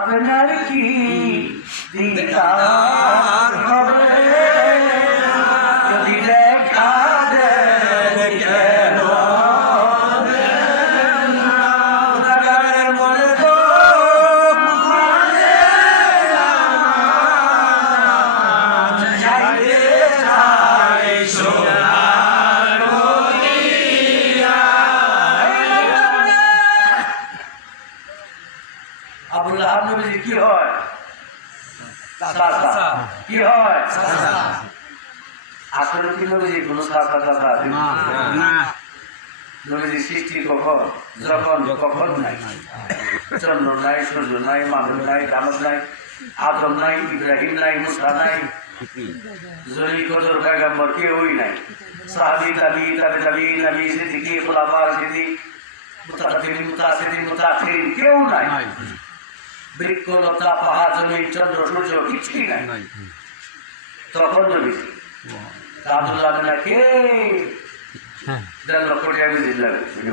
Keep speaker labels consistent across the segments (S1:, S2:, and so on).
S1: আপনার কি দিদার হবে? আসলে কি নবীজি কোনো চাচা চাচা নবীজি সৃষ্টি কখন যখন কখন নাই চন্দ্র নাই সূর্য নাই মানুষ নাই দানব নাই আদম নাই ইব্রাহিম নাই মুসা নাই জলি কদর পেগম্বর কেউই নাই সাহাবি তাবি তাবি তাবি নবী সিদ্দিকি খোলাফা সিদ্দিক মুতাকাদ্দিমিন মুতাসিদিন মুতাখিরিন কেউ নাই বৃক্ষ লতা পাহাড় জমি চন্দ্র সূর্য কিছুই নাই। তখন নবী আব্দুল্লাহ বিন কে দেড় লক্ষ টাকা আমি দিলাম উনি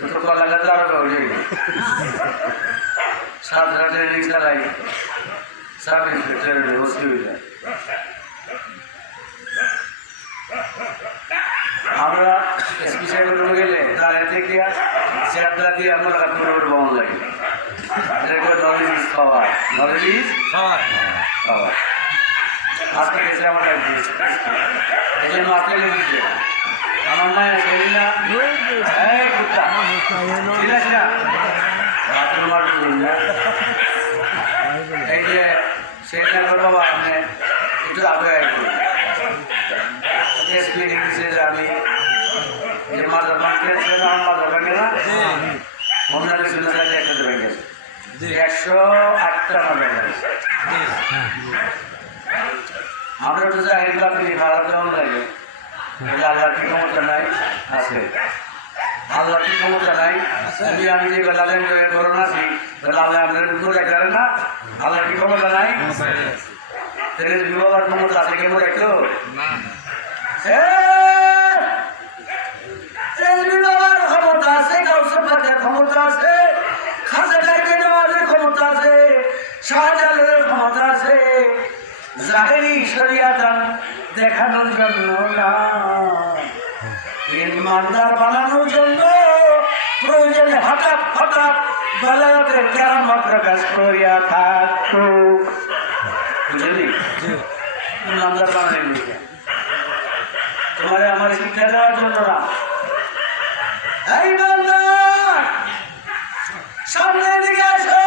S1: কলা গাছ আরও হয়ে গেল সাত রাতের রিক্সা লাই সাব ইন্সপেক্টরের অসুবিধা আমরা এসপি সাহেবের রুমে গেলে দাঁড়িয়ে থেকে চেয়ারটা দিয়ে আমরা পুরোপুরি বহন লাগে। এটাকে নলেজ ইস পাওয়ার। নলেজ পাওয়ার। আজকে গেছে আমার এই জন্য আজকে লেগেছে এই যে সেই বাবা আপনি একটু আগে এসপি লিখেছে যে আমি যে মাদার ব্যাংকে আমার মাদার ব্যাংকে না শুনে একটা ব্যাংকে আছে একশো আটটা আমার ব্যাংক আমরা তো যাই ভাড়া কেমন লাগে আল্লাহ আছে। আল্লাহ কি ক্ষমতা নাই যদি আমি যে বেলালেন করোনা আছি আল্লাহ আপনার উপর দেখালেন না? আল্লাহ কি ক্ষমতা নাই তাহলে বিবাহের ক্ষমতা আছে কেমন একটু বিবাহের ক্ষমতা আছে কাউসে পাতার ক্ষমতা আছে খাজা গাইতে নেওয়ার ক্ষমতা আছে শাহজালের ক্ষমতা আছে। জাহেরি শরিয়াতান দেখানোর জন্য না। ইমানদার বানানোর জন্য প্রয়োজনে হঠাৎ হঠাৎ বেলায়তের কেরামত প্রকাশ করিয়া থাকতো। বুঝলি? ইমানদার বানাই নিয়ে তোমার আমার শিক্ষা দেওয়ার জন্য না। এই ইমানদার সামনের দিকে আসো।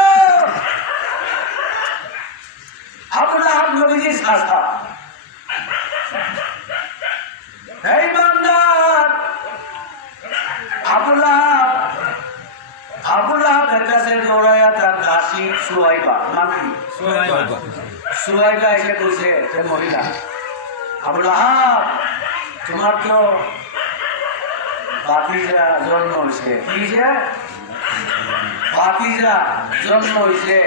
S1: আপনার নবীজি শাসা আবুল্লাহের কাছে দৌড়াইয়া তার দাসী সুয়াইবা নাকি? সুয়াইবা এসে বলছে সে মহিলা আবুল্লাহ তোমার তো বাতিজা জন্ম হয়েছে। কি যে? বাতিজা জন্ম হয়েছে।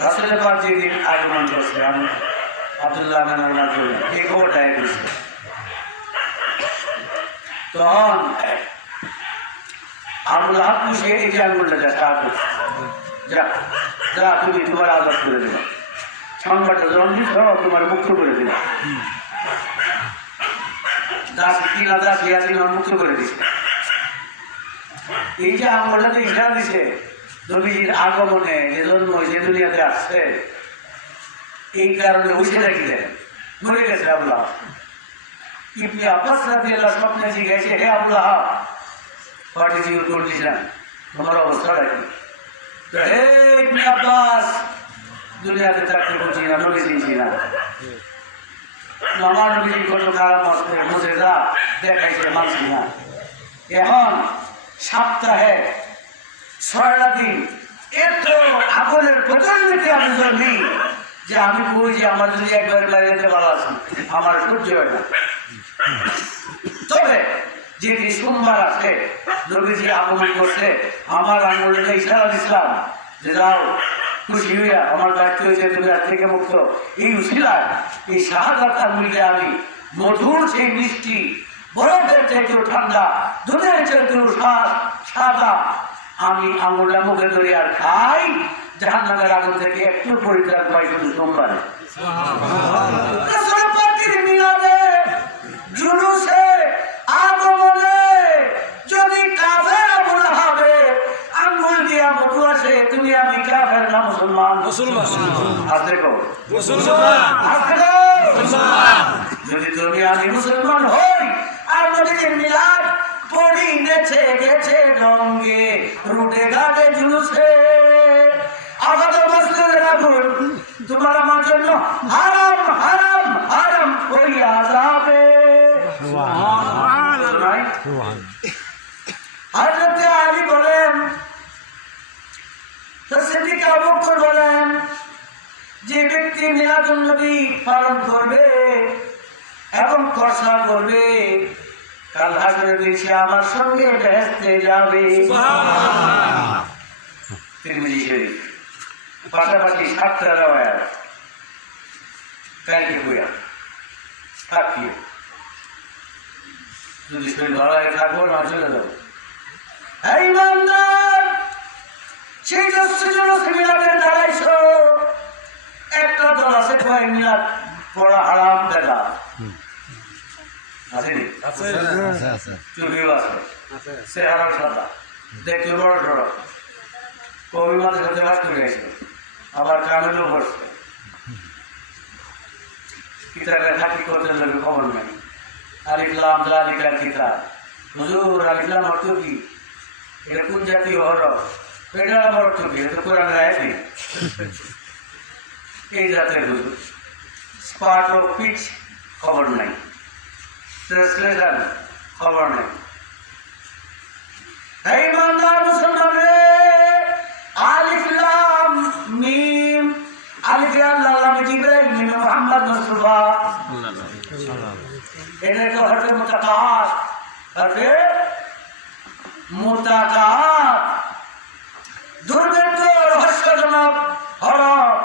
S1: রাসুলের পাক যেদিন আগমন করছে আমি আবদুল্লাহ মেনাল্লাহ এই খবরটা এসেছে তখন আবুল্লাহ পুষে এই যে আঙুলটা যা করছে যা যা, তুমি তোমার আজাদ করে দিল সংবাদটা যখন দিচ্ছ তোমার মুক্ত করে দিল দাস দাস ইয়া তোমার মুক্ত করে দিচ্ছে এই যে আঙুলটা যে ইশারা দিছে। নবীজির আগমনে যে জন্ম যে দুনিয়াতে আসছে। এই কারণে উঠে রাখিলেন মরে গেছে আল্লাহ। ইবনে আব্বাস রাদিয়াল্লাহু স্বপ্নে জিজ্ঞাসা হে আল্লাহ ইউর কন্ডিশন তোমার অবস্থাটা কি তো হে আব্বাস দুনিয়াতে থাকতে বলছি না নবী চিনছি না। আমার নবীজি কত কারামত মুছে যা দেখাইছে মানছি না। এখন সপ্তাহে ছয়টা দিন এত আগুনের প্রচন্ডকে আমি জন্মি যে আমি বই যে আমার যদি একবার বাইরে যেতে ভালো আছি আমার সহ্য হয় না। তবে যেটি সোমবার আছে নবীজি আগমন করছে আমার আঙুলে ইশারা দিছিলাম যে যাও খুশি হইয়া আমার দায়িত্ব হয়েছে তুমি আজ থেকে মুক্ত। এই উশিলায় এই শাহাদাত আঙুলকে আমি মধুর সেই মিষ্টি বরফের চাইতেও ঠান্ডা দুধের চাইতেও স্বাদ সাদা আমি আঙুলটা মুখে ধরে আর খাই জাহান নামের আগুন থেকে একটু পরিত্রাণ পাই শুধু সোমবারে। রাসূল আঙ্গুল মধু আসে তুমি আমি কাফের না মুসলমান।
S2: মুসলমান।
S1: হাত দেখো
S2: মুসলমান।
S1: হাত দেখো যদি তুমি আমি মুসলমান হই আর নবীজির মিলাদ পড়ি নেছে গেছে রঙ্গে রুটে গাড়ে জুলুসে আবার মসজিদের আগুন তোমার আমার জন্য হারাম হারাম হারাম হইয়া যাবে? হযরত আলী বলেন সিদ্দিক আবু বকর বলেন যে ব্যক্তি মিলাদুন নবী পালন করবে এবং খরচা করবে কাল দিন আমার সঙ্গে যাবে। তিরমিজি শরীফ পাশাপাশি সাতটা রাওয়ায়াত। বইয়া থাকিও যদি শরীর থাকব না চলে যাব এই সেই দশটা জন মিলাদের দাঁড়াইছো একটা দল আছে কয় মিলাদ পড়া হারাম বেলা আসেনি চুপিও আছে। চেহারা সাদা। দেখতে বড় সড়। কবি মাঝে সাথে বাস করে গেছে আবার কামেলও পড়ছে কিতাবের হাকি করতে লাগে খবর নাই। আলিফলাম জালিকার কিতাব। হুজুর আলিফলাম অর্থ কি? এটা কোন জাতীয় হরফ? আবার অর্থ কি? এটা তো কোরআন আয়াতই এই জাতের হুজুর স্পার্ট অফ পিচ খবর নাই। ট্রান্সলেশন খবর নাই। এই বান্দার মুসলমান রে! আলিফ, লাম, মিম, আলিফ, লাম লাম, জিবরাইল, মিম, মুহাম্মদ মুস্তাফা। এটা একটা হরফে মুতাকাত হরফে মুতাকাত হরফ হরফ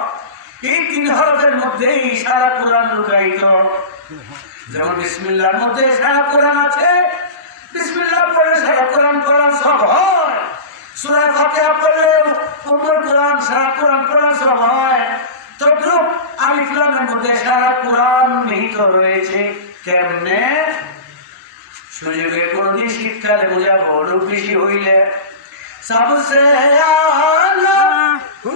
S1: এই তিন হরফের মধ্যেই সারা কোরআন লুকায়িত। যেমন বিসমিল্লার মধ্যে সারা কোরআন আছে বিসমিল্লাহ পড়লে সারা কোরআন কোরআন সব হয়। সুরা ফাতিহা পড়লে উমর কোরআন, সারা কোরআন কোরআন সব হয়। তদ্রুপ আলিফলামের মধ্যে সারা কোরআন নিহিত রয়েছে। কেমনে? সুযোগে কোনদিন শীতকালে বোঝাবো লোক বেশি হইলে। সবসে আলা হু